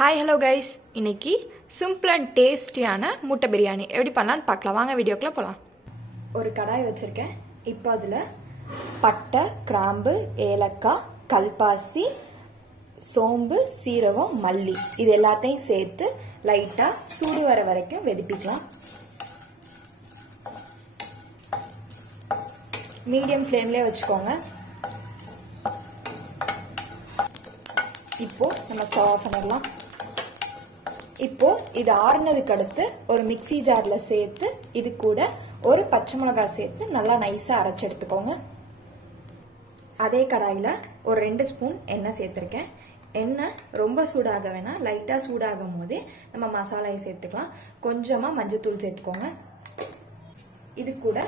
Hi, hello guys. இன்னைக்கு simple and tastyயான முட்டை பிரியாணி எப்படி பண்ணலாம்னு பார்க்கலாம். வாங்க வீடியோக்குள்ள போலாம். ஒரு கடாய் வச்சிருக்கேன். இப்போ அதுல பட்டை, கிராம்பு, ஏலக்காய், கல்பாசி, சோம்பு, சீரகம், மல்லி இது எல்லாத்தையும் சேர்த்து லைட்டா சூடு வர வரைக்கும் வெடிப்பிக்கலாம். மீடியம் ஃப்ளேம்லயே வச்சுக்கோங்க. இப்போ நம்ம ஸ்டவ் ஆஃப் பண்ணிடலாம். இப்போ இது ஆறுனதுக்கு அடுத்து ஒரு மிக்ஸி ஜார்ல சேர்த்து இது கூட ஒரு பச்சை மிளகாய் சேர்த்து நல்லா நைஸா அரைச்சு எடுத்துக்கோங்க. அதே கடாயில ஒரு 2 ஸ்பூன் எண்ணெய் சேர்த்திருக்கேன். எண்ணெய் ரொம்ப சூடாக வேணாம், லைட்டா சூடாகும் போதே நம்ம மசாலாயை சேர்த்துக்கலாம். கொஞ்சமா மஞ்சத்தூள் சேர்த்துக்கோங்க. இது கூட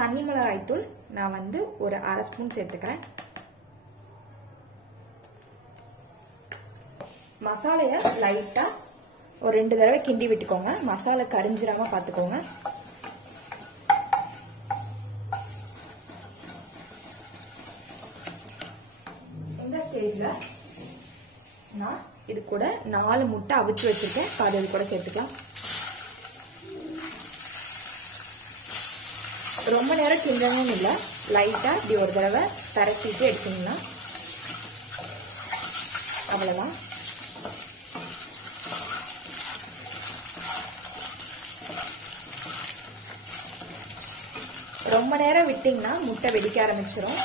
தனி மிளகாய் தூள் நான் ஒரு 1/2 ஸ்பூன் சேர்த்துக்கிறேன். மசாலைய லைட்டா ஒரு 2 தடவை கிண்டி விட்டுக்கோங்க. மசாலா கரிஞ்சிராம பாத்துக்கோங்க. இந்த ஸ்டேஜ்ல நான் இது கூட 4 முட்டை அவிச்சு வச்சிருக்கேன். அது கூட சேர்த்துக்கலாம். ரொம்ப நேரம் கிண்டணும் இல்ல, லைட்டா இப்படி ஒரு தடவை பரட்டிட்டு எடுத்தீங்கன்னா அவ்வளவுதான். ரொம்ப நேரம் விட்டீங்கன்னா முட்டை வெடிக்க ஆரம்பிச்சிடும்.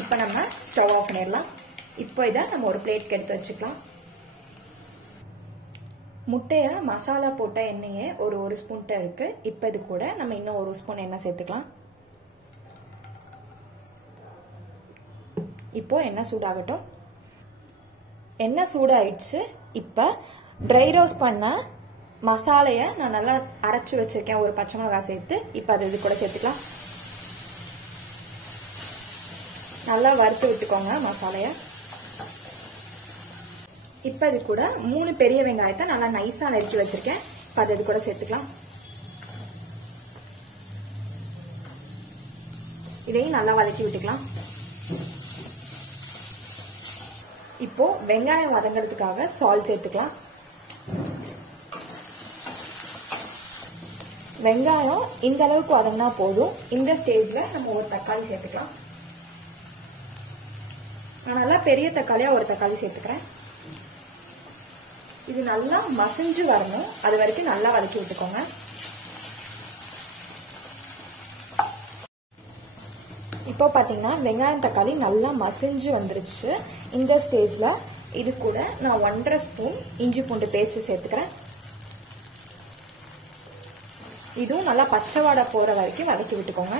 இப்ப நம்ம ஸ்டவ் ஆஃப் பண்ணிடலாம். இப்போ இதை நம்ம ஒரு பிளேட்க்கு எடுத்து வச்சுக்கலாம். முட்டைய மசாலா போட்ட எண்ணெயே ஒரு ஸ்பூன் இருக்கு. இப்ப இது கூட நம்ம இன்னும் 1 ஸ்பூன் எண்ணெய் சேர்த்துக்கலாம். இப்போ எண்ணெய் சூடாகட்டும். எண்ணெய் சூடாயிடுச்சு. இப்ப ட்ரை ரோஸ்ட் பண்ண மசாலைய நான் நல்லா அரைச்சு வச்சிருக்கேன். ஒரு பச்சை மிளகாய் சேர்த்து இப்ப அது இது கூட சேர்த்துக்கலாம். நல்லா வறுத்து விட்டுக்கோங்க மசாலைய. இப்ப இது கூட 3 பெரிய வெங்காயத்தை நல்லா நைஸா நறுக்கி வச்சிருக்கேன். அது இது கூட சேர்த்துக்கலாம். இதையும் நல்லா வதக்கி விட்டுக்கலாம். இப்போ வெங்காயம் வதங்கிறதுக்காக சால்ட் சேர்த்துக்கலாம். வெங்காயம் இந்த அளவுக்கு வதங்கினா போதும். இந்த ஸ்டேஜ்ல நம்ம ஒரு தக்காளி சேர்த்துக்கலாம். நான் நல்லா பெரிய தக்காளியா ஒரு தக்காளி சேர்த்துக்கிறேன். இது நல்லா மசிஞ்சு வரணும். அது வரைக்கும் நல்லா வதக்கி விட்டுக்கோங்க. இப்போ பாத்தீங்கன்னா வெங்காயம் தக்காளி நல்லா மசிஞ்சு வந்துருச்சு. இந்த ஸ்டேஜ்ல இது கூட நான் 1.5 ஸ்பூன் இஞ்சி பூண்டு பேஸ்ட் சேர்த்துக்கிறேன். இதுவும் நல்லா பச்சை வாடை போற வரைக்கும் வதக்கி விட்டுக்கோங்க.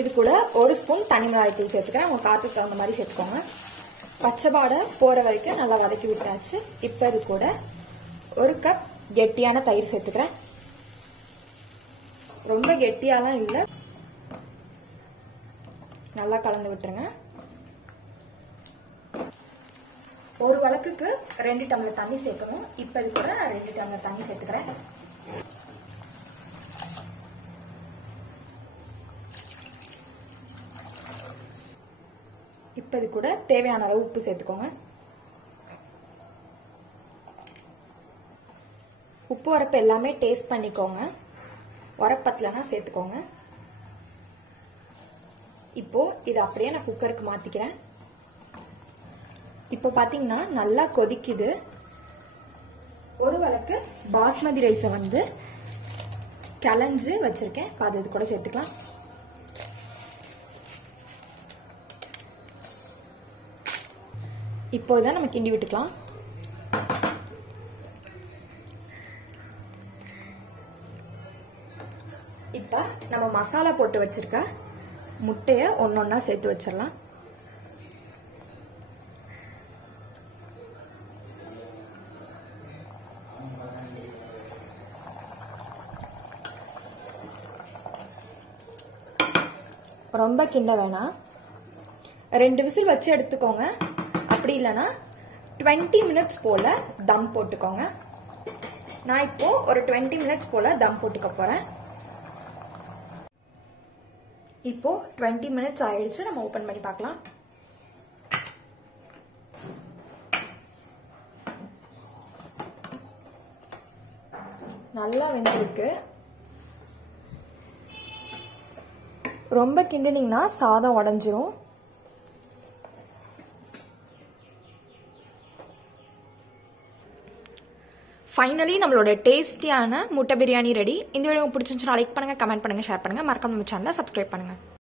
இது கூட 1 ஸ்பூன் தனி மிளகாய் தூள் சேர்த்துக்கிறேன். உங்க காரத்துக்கு தகுந்த மாதிரி சேர்த்துக்கோங்க. பச்சை வாடை போற வரைக்கும் நல்லா வதக்கி விட்டாச்சு. இப்ப இது கூட 1 கப் கெட்டியான தயிர் சேர்த்துக்கிறேன். ரொம்ப கெட்டியாலாம் இல்ல, நல்லா கலந்து விட்டுருங்க. ஒரு வழக்குக்கு 2 டம்ளர் தண்ணி சேர்க்கணும். இப்ப இது கூட நான் 2 டம்ளர் தண்ணி சேர்த்துக்கிறேன். இப்ப இது கூட தேவையான அளவு உப்பு சேர்த்துக்கோங்க. உப்பு உரப்பு எல்லாமே டேஸ்ட் பண்ணிக்கோங்க. உரப்பத்தலனா சேர்த்துக்கோங்க. இப்போ இது அப்படியே நான் குக்கருக்கு மாத்திக்கிறேன். இப்போ பாத்தீங்கன்னா நல்லா கொதிக்குது. ஒரு வழக்கு பாஸ்மதி ரைஸை கலஞ்சு வச்சிருக்கேன். அது இது கூட சேர்த்துக்கலாம். இப்போதான் நம்ம கிண்டி விட்டுக்கலாம். இப்ப நம்ம மசாலா போட்டு வச்சிருக்க முட்டைய ஒன்னொன்னா சேர்த்து வச்சிடலாம். ரொம்ப கிண்ட வேணாம். 2 விசில் வச்சு எடுத்துக்கோங்க. அப்படி இல்லைன்னா 20 மினிட்ஸ் போல தம் போட்டுக்கோங்க. நான் இப்போ ஒரு 20 மினிட்ஸ் போல தம் போட்டுக்க போறேன். இப்போ 20 மினிட்ஸ் ஆயிடுச்சு. நம்ம ஓபன் பண்ணி பார்க்கலாம். நல்லா வெந்திருக்கு. ரொம்ப கிண்டினீங்கன்னா சாதம் உடைஞ்சிரும். ஃபைனலி நம்மளோட டேஸ்டியான முட்டை பிரியாணி ரெடி. இந்த வீடியோ பிடிச்சிருந்துச்சுன்னா லைக் பண்ணுங்க, கமெண்ட் பண்ணுங்க, ஷேர் பண்ணுங்க, மறக்காம நம்ம சேனலை சப்ஸ்கிரைப் பண்ணுங்க.